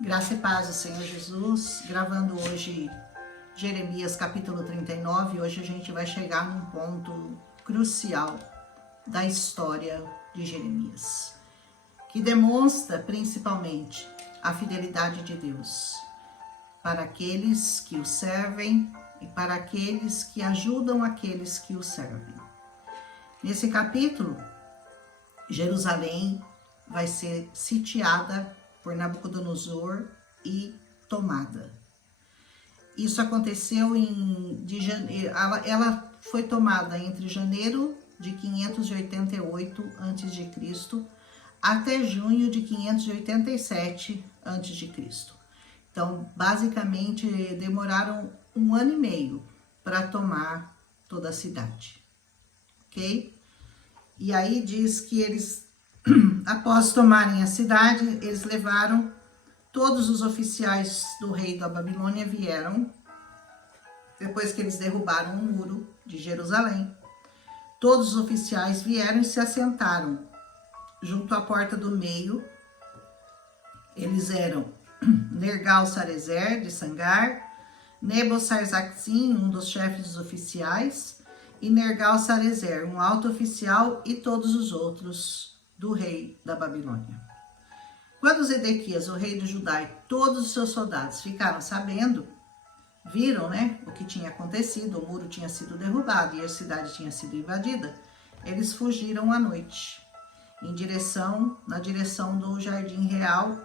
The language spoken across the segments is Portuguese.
Graça e paz do Senhor Jesus, gravando hoje Jeremias capítulo 39. Hoje a gente vai chegar num ponto crucial da história de Jeremias, que demonstra principalmente a fidelidade de Deus para aqueles que o servem e para aqueles que ajudam aqueles que o servem. Nesse capítulo, Jerusalém vai ser sitiada por Nabucodonosor e tomada. Isso aconteceu ela foi tomada entre janeiro de 588 a.C. até junho de 587 a.C. Então, basicamente, demoraram 1 ano e meio para tomar toda a cidade, ok? E aí diz que eles, após tomarem a cidade, eles levaram todos os oficiais do rei da Babilônia vieram, depois que eles derrubaram o muro de Jerusalém, todos os oficiais vieram e se assentaram junto à porta do meio. Eles eram Nergal-Sarezer de Sangar, Nebo-Sarzaqzim, um dos chefes dos oficiais, e Nergal-Sarezer, um alto oficial, e todos os outros do rei da Babilônia. Quando Zedequias, o rei de Judá, e todos os seus soldados ficaram sabendo, viram, o que tinha acontecido, o muro tinha sido derrubado e a cidade tinha sido invadida, eles fugiram à noite, na direção do Jardim Real,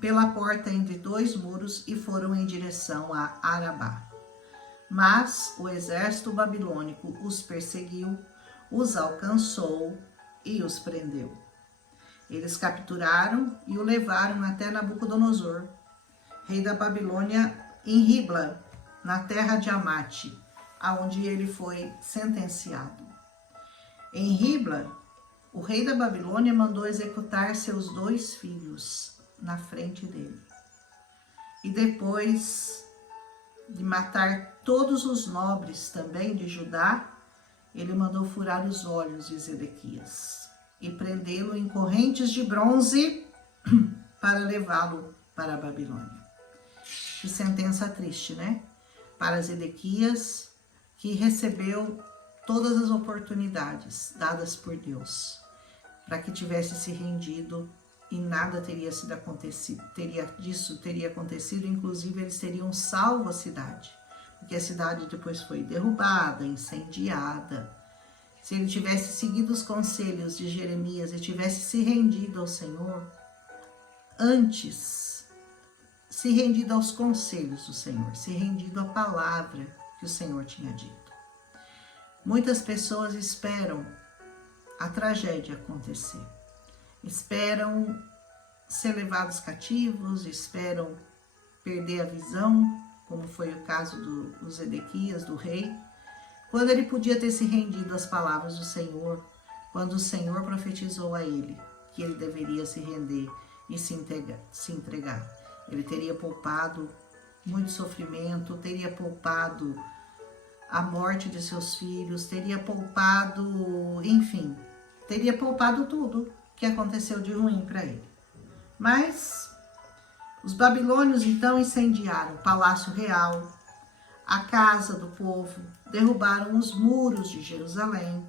pela porta entre 2 muros, e foram em direção a Arabá. Mas o exército babilônico os perseguiu, os alcançou e os prendeu. Eles capturaram e o levaram até Nabucodonosor, rei da Babilônia, em Ribla, na terra de Amate, aonde ele foi sentenciado. Em Ribla, o rei da Babilônia mandou executar seus 2 filhos na frente dele. E depois de matar todos os nobres também de Judá, ele mandou furar os olhos de Zedequias e prendê-lo em correntes de bronze para levá-lo para a Babilônia. Que sentença triste, para Zedequias, que recebeu todas as oportunidades dadas por Deus para que tivesse se rendido, e nada teria acontecido, inclusive eles teriam salvo a cidade, porque a cidade depois foi derrubada, incendiada. Se ele tivesse seguido os conselhos de Jeremias e tivesse se rendido ao Senhor, antes, se rendido aos conselhos do Senhor, se rendido à palavra que o Senhor tinha dito. Muitas pessoas esperam a tragédia acontecer, esperam ser levados cativos, esperam perder a visão, como foi o caso do Zedequias, do rei, quando ele podia ter se rendido às palavras do Senhor, quando o Senhor profetizou a ele que ele deveria se render e se entregar. Ele teria poupado muito sofrimento, teria poupado a morte de seus filhos, teria poupado, enfim, teria poupado tudo que aconteceu de ruim para ele. Mas os babilônios então incendiaram o palácio real, a casa do povo, derrubaram os muros de Jerusalém.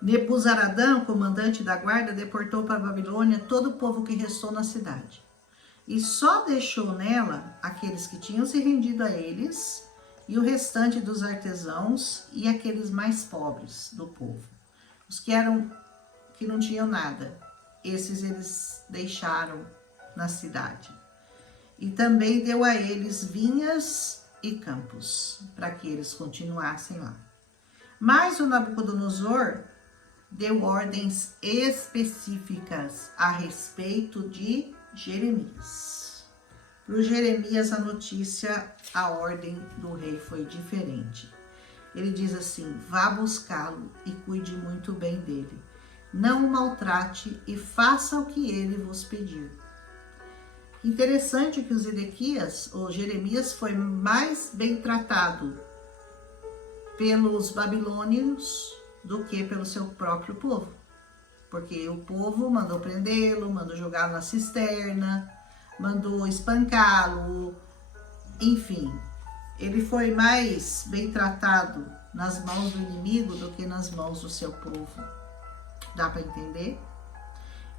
Nebuzaradã, comandante da guarda, deportou para a Babilônia todo o povo que restou na cidade, e só deixou nela aqueles que tinham se rendido a eles, e o restante dos artesãos e aqueles mais pobres do povo. Os que não tinham nada, esses eles deixaram na cidade. E também deu a eles vinhas e campos, para que eles continuassem lá. Mas o Nabucodonosor deu ordens específicas a respeito de Jeremias. Para o Jeremias, a ordem do rei foi diferente. Ele diz assim: vá buscá-lo e cuide muito bem dele. Não o maltrate e faça o que ele vos pedir. Interessante que o Jeremias foi mais bem tratado pelos babilônios do que pelo seu próprio povo. Porque o povo mandou prendê-lo, mandou jogar na cisterna, mandou espancá-lo, enfim. Ele foi mais bem tratado nas mãos do inimigo do que nas mãos do seu povo. Dá para entender?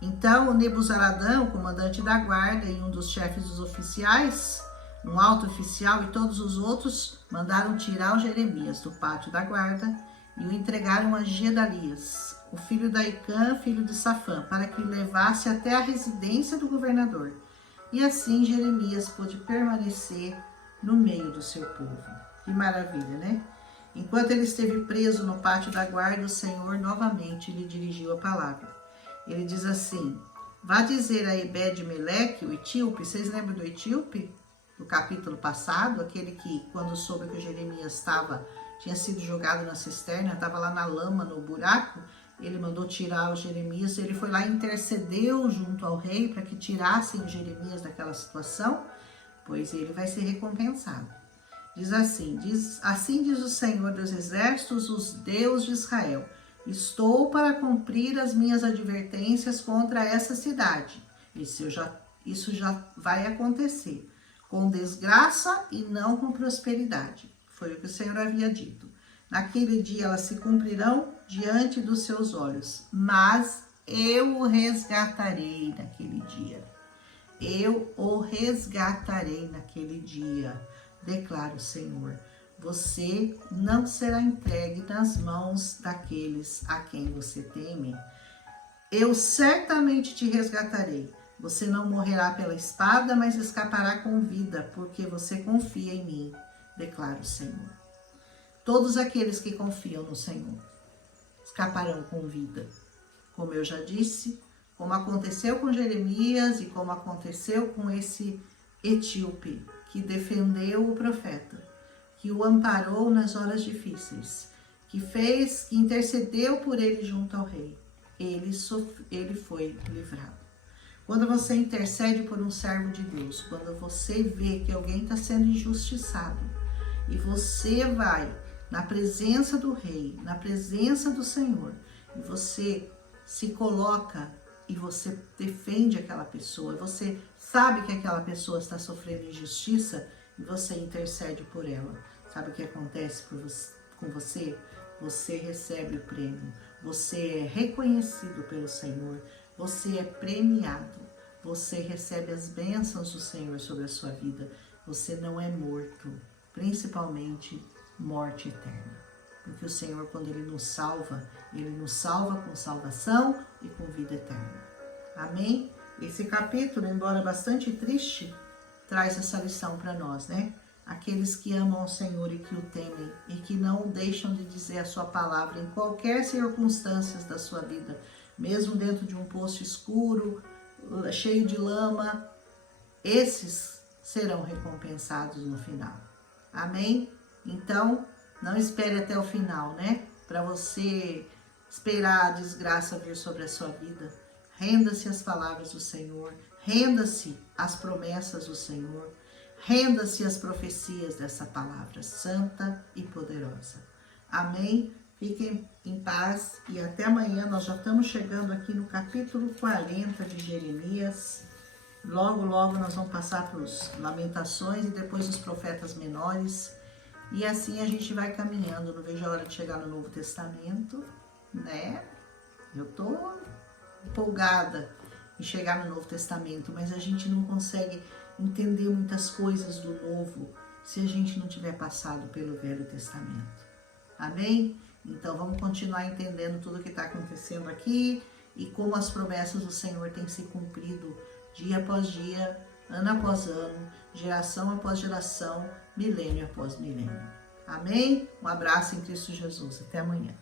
Então, o Nebuzaradã, o comandante da guarda e um dos chefes dos oficiais, um alto oficial e todos os outros, mandaram tirar o Jeremias do pátio da guarda e o entregaram a Gedalias, o filho da Icã, filho de Safã, para que o levasse até a residência do governador. E assim Jeremias pôde permanecer no meio do seu povo. Que maravilha, né? Enquanto ele esteve preso no pátio da guarda, o Senhor novamente lhe dirigiu a palavra. Ele diz assim: vá dizer a Ebed-Meleque, o etíope, vocês lembram do etíope? Do capítulo passado, aquele que, quando soube que o Jeremias tinha sido jogado na cisterna, estava lá na lama, no buraco, ele mandou tirar o Jeremias, ele foi lá e intercedeu junto ao rei para que tirassem o Jeremias daquela situação, pois ele vai ser recompensado. Diz assim diz o Senhor dos Exércitos, os Deus de Israel: estou para cumprir as minhas advertências contra essa cidade. Isso já vai acontecer, com desgraça e não com prosperidade. Foi o que o Senhor havia dito. Naquele dia elas se cumprirão diante dos seus olhos, mas eu o resgatarei naquele dia. Eu o resgatarei naquele dia, declara o Senhor. Você não será entregue nas mãos daqueles a quem você teme. Eu certamente te resgatarei. Você não morrerá pela espada, mas escapará com vida, porque você confia em mim, declara o Senhor. Todos aqueles que confiam no Senhor escaparão com vida. Como eu já disse, como aconteceu com Jeremias e como aconteceu com esse etíope que defendeu o profeta, que o amparou nas horas difíceis, que intercedeu por ele junto ao rei. Ele foi livrado. Quando você intercede por um servo de Deus, quando você vê que alguém está sendo injustiçado, e você vai na presença do rei, na presença do Senhor, e você se coloca e você defende aquela pessoa, você sabe que aquela pessoa está sofrendo injustiça e você intercede por ela. Sabe o que acontece com você? Você recebe o prêmio, você é reconhecido pelo Senhor, você é premiado, você recebe as bênçãos do Senhor sobre a sua vida, você não é morto, principalmente morte eterna. Porque o Senhor, quando Ele nos salva com salvação e com vida eterna. Amém? Esse capítulo, embora bastante triste, traz essa lição para nós, né? Aqueles que amam o Senhor e que o temem e que não deixam de dizer a sua palavra em qualquer circunstância da sua vida, mesmo dentro de um poço escuro, cheio de lama, esses serão recompensados no final. Amém? Então, não espere até o final, né? Para você esperar a desgraça vir sobre a sua vida. Renda-se às palavras do Senhor, renda-se às promessas do Senhor, renda-se às profecias dessa palavra santa e poderosa. Amém? Fiquem em paz e até amanhã. Nós já estamos chegando aqui no capítulo 40 de Jeremias. Logo, logo nós vamos passar para os Lamentações e depois os profetas menores. E assim a gente vai caminhando. Não vejo a hora de chegar no Novo Testamento, né? Eu tô empolgada em chegar no Novo Testamento, mas a gente não consegue entender muitas coisas do Novo se a gente não tiver passado pelo Velho Testamento. Amém? Então vamos continuar entendendo tudo o que está acontecendo aqui e como as promessas do Senhor têm se cumprido dia após dia, ano após ano, geração após geração, milênio após milênio. Amém? Um abraço em Cristo Jesus. Até amanhã.